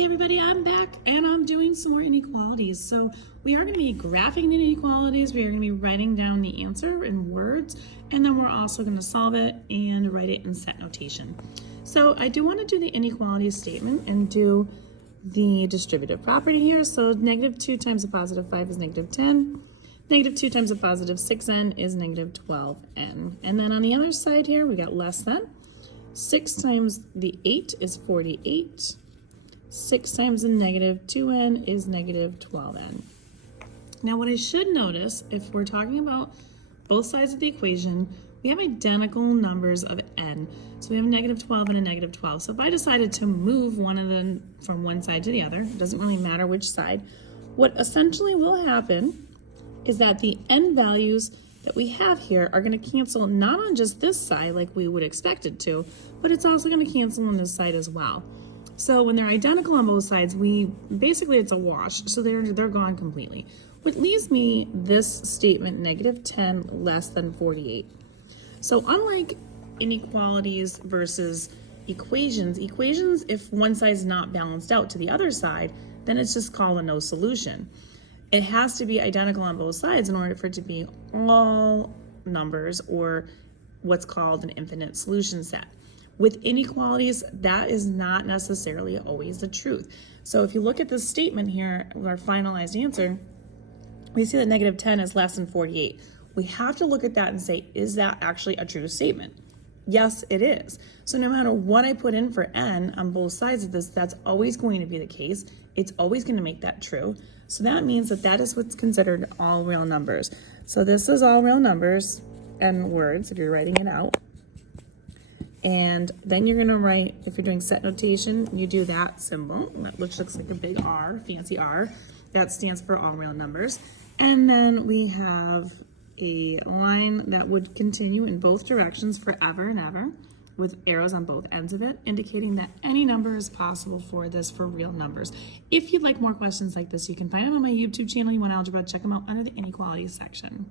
Hey everybody, I'm back and I'm doing some more inequalities. So we are going to be graphing the inequalities, we are going to be writing down the answer in words, and then we're also going to solve it and write it in set notation. So I do want to do the inequality statement and do the distributive property here. So negative 2 times a positive 5 is negative 10. Negative 2 times a positive 6n is negative 12n. And then on the other side here, we got less than. 6 times the 8 is 48. 6 times the negative 2n is negative 12n. Now what I should notice, if we're talking about both sides of the equation, we have identical numbers of n. So we have a negative 12 and a negative 12. So if I decided to move one of them from one side to the other, it doesn't really matter which side, what essentially will happen is that the n values that we have here are going to cancel not on just this side like we would expect it to, but it's also going to cancel on this side as well. So when they're identical on both sides, basically it's a wash, so they're gone completely. What leaves me this statement, negative 10 less than 48. So unlike inequalities versus equations, if one side is not balanced out to the other side, then it's just called a no solution. It has to be identical on both sides in order for it to be all numbers, or what's called an infinite solution set. With inequalities, that is not necessarily always the truth. So if you look at this statement here, our finalized answer, we see that negative 10 is less than 48. We have to look at that and say, is that actually a true statement? Yes, it is. So no matter what I put in for n on both sides of this, that's always going to be the case. It's always going to make that true. So that means that that is what's considered all real numbers. So this is all real numbers and words if you're writing it out. And then you're gonna write, if you're doing set notation, you do that symbol, that looks like a big R, fancy R. That stands for all real numbers. And then we have a line that would continue in both directions forever and ever, with arrows on both ends of it, indicating that any number is possible for real numbers. If you'd like more questions like this, you can find them on my YouTube channel. You want algebra, check them out under the inequalities section.